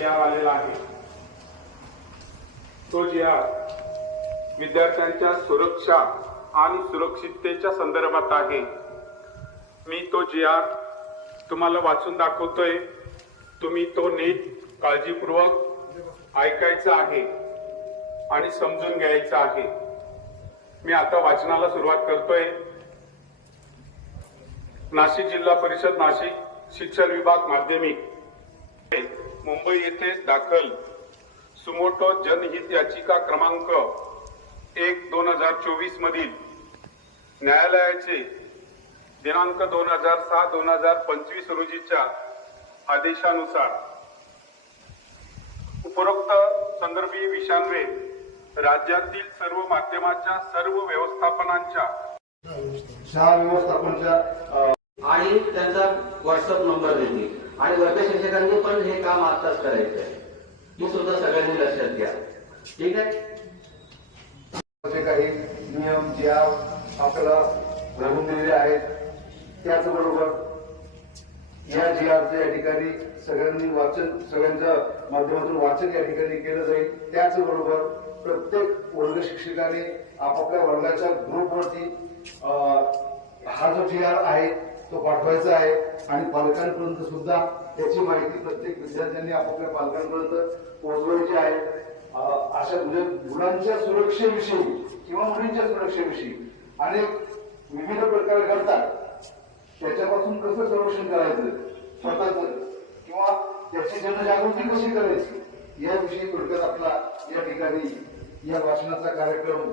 जी आलेला आहे. तो जी विद्यार्थ्यांच्या सुरक्षा आणि सुरक्षिततेच्या संदर्भात आहे. मी तो जी तुम्हाला वाचून दाखवतोय. तुम्ही तो नीट काळजीपूर्वक ऐकायचा आहे आणि समजून घ्यायचा आहे. मी आता वाचनाला सुरुवात करतोय. नाशिक जिल्हा परिषद नाशिक शिक्षण विभाग माध्यमिक. मुंबई येथे दाखल सुमोटो जनहित याचिका क्रमांक एक दोन हजार चोवीस मधील न्यायालयाचे दिनांक दोन हजार सहा दोन हजार पंचवीस रोजीच्या आदेशानुसार उपरोक्त संदर्भी विषयांवे राज्यातील सर्व माध्यमाच्या सर्व व्यवस्थापनांच्या शाळा व्यवस्थापनच्या आणि त्यांचा व्हॉट्सअप नंबर देतील. आणि वर्ग शिक्षकांनी पण हे काम आताच करायचं आहे ही सुद्धा सगळ्यांनी लक्षात घ्या. ठीक आहे? काही नियम जे आपल्याला घडून दिलेले आहेत त्याचबरोबर या जी आरचं या ठिकाणी सगळ्यांनी वाचन सगळ्यांच्या माध्यमातून वाचन या ठिकाणी केलं जाईल. त्याचबरोबर प्रत्येक वर्ग शिक्षकाने आपापल्या वर्गाच्या ग्रुपवरती हा जो जी आर आहे तो पाठवायचा आहे. आणि पालकांपर्यंत सुद्धा त्याची माहिती प्रत्येक विद्यार्थ्यांनी आपापल्या पालकांपर्यंत पोहोचवायची आहे. अशा म्हणजे मुलांच्या सुरक्षेविषयी किंवा मुलींच्या सुरक्षेविषयी अनेक विविध प्रकार घडतात त्याच्यापासून कसं संरक्षण करायचं? स्वतःच किंवा त्याची जनजागृती कशी करायची? याविषयी थोडक्यात आपला या ठिकाणी या भाषणाचा कार्यक्रम